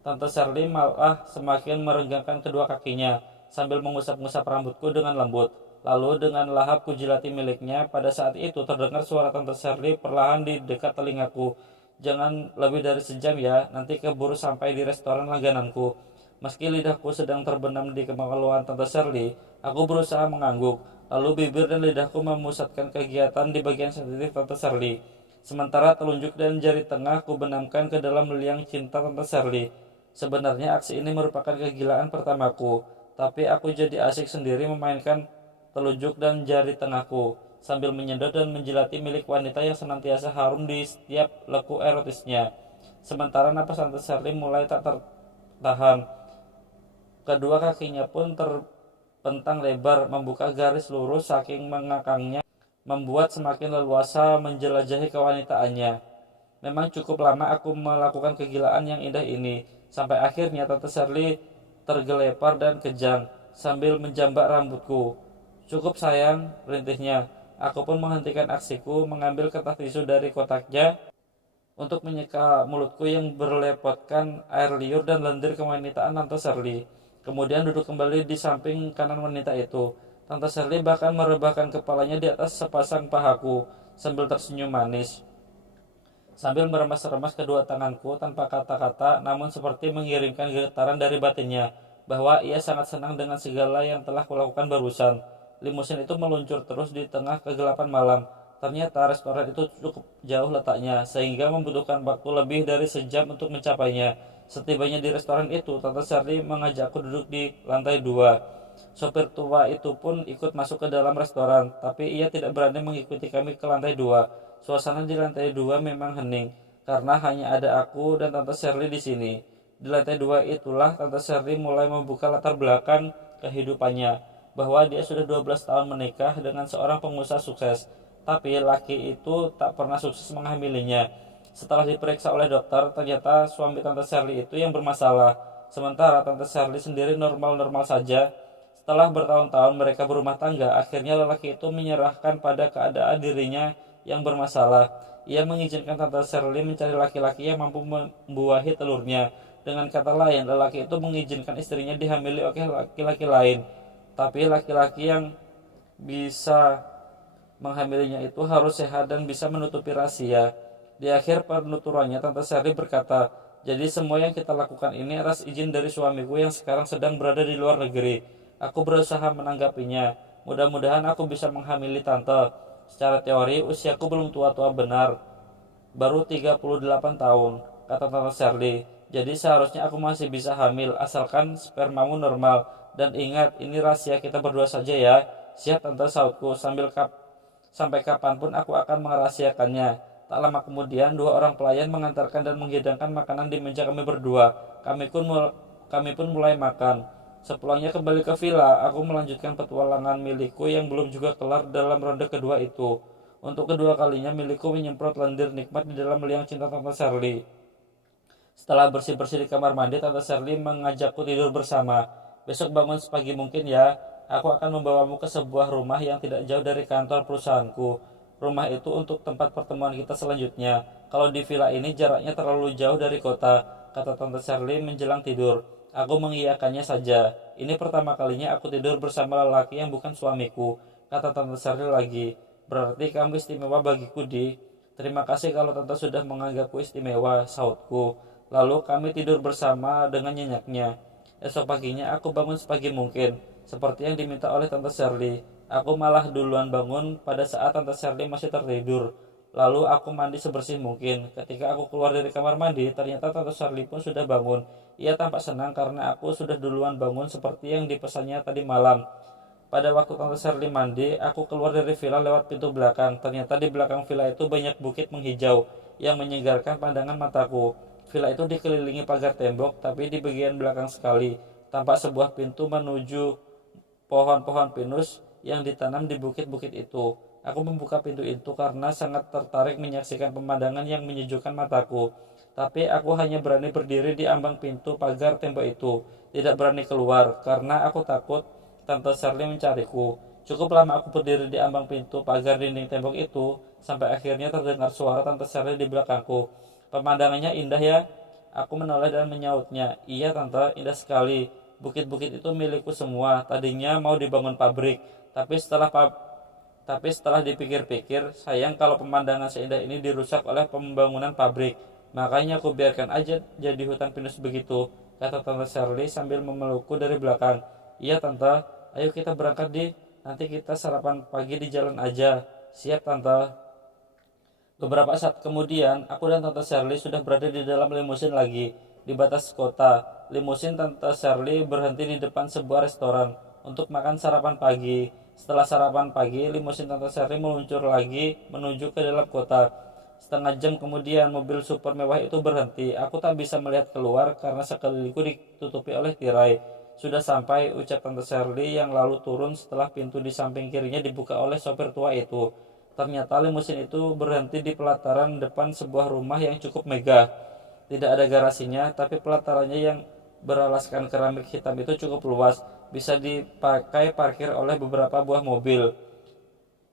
Tante Shirley malah semakin merenggangkan kedua kakinya sambil mengusap-ngusap rambutku dengan lembut. Lalu dengan lahap kujilati miliknya. Pada saat itu terdengar suara Tante Shirley perlahan di dekat telingaku. Jangan lebih dari sejam ya, nanti keburu sampai di restoran langgananku. Meski lidahku sedang terbenam di kemaluan Tante Shirley, aku berusaha mengangguk. Lalu bibir dan lidahku memusatkan kegiatan di bagian sensitif Tante Shirley. Sementara telunjuk dan jari tengah ku benamkan ke dalam liang cinta Tante Shirley. Sebenarnya aksi ini merupakan kegilaan pertamaku, tapi aku jadi asik sendiri memainkan telunjuk dan jari tengahku, sambil menyedot dan menjilati milik wanita yang senantiasa harum di setiap leku erotisnya. Sementara napas Tante Shirley mulai tak tertahan. Kedua kakinya pun terpentang lebar, membuka garis lurus saking mengakangnya, membuat semakin leluasa menjelajahi kewanitaannya. Memang cukup lama aku melakukan kegilaan yang indah ini, sampai akhirnya Tante Shirley tergelepar dan kejang, sambil menjambak rambutku. Cukup sayang, rintihnya. Aku pun menghentikan aksiku, mengambil kertas tisu dari kotaknya untuk menyeka mulutku yang berlepotkan air liur dan lendir kewanitaan Tante Shirley. Kemudian duduk kembali di samping kanan wanita itu. Tante Shirley bahkan merebahkan kepalanya di atas sepasang pahaku, sambil tersenyum manis. Sambil meremas-remas kedua tanganku tanpa kata-kata, namun seperti mengirimkan getaran dari batinnya, bahwa ia sangat senang dengan segala yang telah kulakukan barusan. Limusin itu meluncur terus di tengah kegelapan malam. Ternyata restoran itu cukup jauh letaknya, sehingga membutuhkan waktu lebih dari sejam untuk mencapainya. Setibanya di restoran itu, Tante Shirley mengajakku duduk di lantai 2. Sopir tua itu pun ikut masuk ke dalam restoran, tapi ia tidak berani mengikuti kami ke lantai 2. Suasana di lantai 2 memang hening, karena hanya ada aku dan Tante Shirley di sini. Di lantai 2 itulah Tante Shirley mulai membuka latar belakang kehidupannya, bahwa dia sudah 12 tahun menikah dengan seorang pengusaha sukses, tapi laki itu tak pernah sukses menghamilinya. Setelah diperiksa oleh dokter, ternyata suami Tante Shirley itu yang bermasalah, sementara Tante Shirley sendiri normal-normal saja. Setelah bertahun-tahun mereka berumah tangga, akhirnya lelaki itu menyerahkan pada keadaan dirinya yang bermasalah. Ia mengizinkan Tante Shirley mencari laki-laki yang mampu membuahi telurnya. Dengan kata lain, lelaki itu mengizinkan istrinya dihamili oleh laki-laki lain. Tapi laki-laki yang bisa menghamilinya itu harus sehat dan bisa menutupi rahasia. Di akhir penuturannya, Tante Shirley berkata, jadi semua yang kita lakukan ini atas izin dari suamiku yang sekarang sedang berada di luar negeri. Aku berusaha menanggapinya. Mudah-mudahan aku bisa menghamili Tante. Secara teori, usiaku belum tua-tua benar. Baru 38 tahun, kata Tante Shirley. Jadi seharusnya aku masih bisa hamil, asalkan spermamu normal. Dan ingat, ini rahasia kita berdua saja ya. Siap Tante, sautku, sampai kapanpun aku akan merahasiakannya. Tak lama kemudian, dua orang pelayan mengantarkan dan menghidangkan makanan di meja kami berdua. Kami pun mulai makan. Sepulangnya kembali ke villa, aku melanjutkan petualangan milikku yang belum juga kelar dalam ronde kedua itu. Untuk kedua kalinya milikku menyemprot lendir nikmat di dalam liang cinta Tante Shirley. Setelah bersih-bersih di kamar mandi, Tante Shirley mengajakku tidur bersama. Besok bangun sepagi mungkin ya. Aku akan membawamu ke sebuah rumah yang tidak jauh dari kantor perusahaanku. Rumah itu untuk tempat pertemuan kita selanjutnya. Kalau di villa ini jaraknya terlalu jauh dari kota, kata Tante Shirley menjelang tidur. Aku mengiyakannya saja. Ini pertama kalinya aku tidur bersama lelaki yang bukan suamiku, kata Tante Shirley lagi. Berarti kamu istimewa bagiku, Di. Terima kasih kalau Tante sudah menganggapku istimewa, sautku. Lalu kami tidur bersama dengan nyenyaknya. Esok paginya aku bangun sepagi mungkin, seperti yang diminta oleh Tante Shirley. Aku malah duluan bangun pada saat Tante Shirley masih tertidur. Lalu aku mandi sebersih mungkin. Ketika aku keluar dari kamar mandi, ternyata Tante Shirley pun sudah bangun. Ia tampak senang karena aku sudah duluan bangun seperti yang dipesannya tadi malam. Pada waktu Tante Shirley mandi, aku keluar dari villa lewat pintu belakang. Ternyata di belakang villa itu banyak bukit menghijau yang menyegarkan pandangan mataku. Villa itu dikelilingi pagar tembok, tapi di bagian belakang sekali tampak sebuah pintu menuju pohon-pohon pinus yang ditanam di bukit-bukit itu. Aku membuka pintu itu karena sangat tertarik menyaksikan pemandangan yang menyejukkan mataku. Tapi aku hanya berani berdiri di ambang pintu pagar tembok itu, tidak berani keluar karena aku takut Tante Shirley mencariku. Cukup lama aku berdiri di ambang pintu pagar dinding tembok itu, sampai akhirnya terdengar suara Tante Shirley di belakangku. Pemandangannya indah ya. Aku menoleh dan menyautnya, "Iya tante, indah sekali. Bukit-bukit itu milikku semua. Tadinya mau dibangun pabrik, tapi setelah dipikir-pikir, sayang kalau pemandangan seindah ini dirusak oleh pembangunan pabrik. Makanya aku biarkan aja jadi hutan pinus begitu," kata Tante Shirley sambil memelukku dari belakang. "Iya tante, ayo kita berangkat nanti kita sarapan pagi di jalan aja." "Siap tante." Beberapa saat kemudian, aku dan Tante Shirley sudah berada di dalam limusin lagi. Di batas kota, limusin Tante Shirley berhenti di depan sebuah restoran untuk makan sarapan pagi. Setelah sarapan pagi, limusin Tante Shirley meluncur lagi menuju ke dalam kota. Setengah jam kemudian, mobil super mewah itu berhenti. Aku tak bisa melihat keluar karena sekelilingku ditutupi oleh tirai. "Sudah sampai," ucap Tante Shirley yang lalu turun setelah pintu di samping kirinya dibuka oleh sopir tua itu. Ternyata limusin itu berhenti di pelataran depan sebuah rumah yang cukup megah. Tidak ada garasinya, tapi pelatarannya yang beralaskan keramik hitam itu cukup luas, bisa dipakai parkir oleh beberapa buah mobil.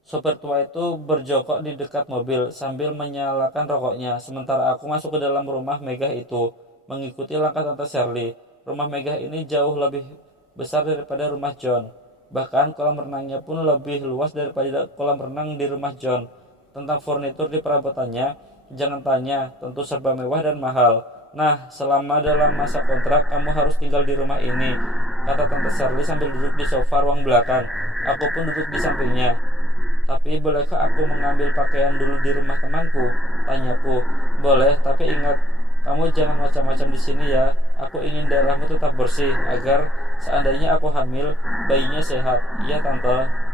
Sopir tua itu berjongkok di dekat mobil sambil menyalakan rokoknya, sementara aku masuk ke dalam rumah megah itu, mengikuti langkah Tante Shirley. Rumah megah ini jauh lebih besar daripada rumah John. Bahkan kolam renangnya pun lebih luas daripada kolam renang di rumah John. Tentang furnitur di perabotannya, jangan tanya, tentu serba mewah dan mahal. "Nah, selama dalam masa kontrak, kamu harus tinggal di rumah ini," kata Tante Shirley sambil duduk di sofa ruang belakang. Aku pun duduk di sampingnya. "Tapi bolehkah aku mengambil pakaian dulu di rumah temanku?" tanyaku. "Boleh, tapi ingat, kamu jangan macam-macam di sini ya. Aku ingin darahmu tetap bersih agar seandainya aku hamil, bayinya sehat." "Iya tante."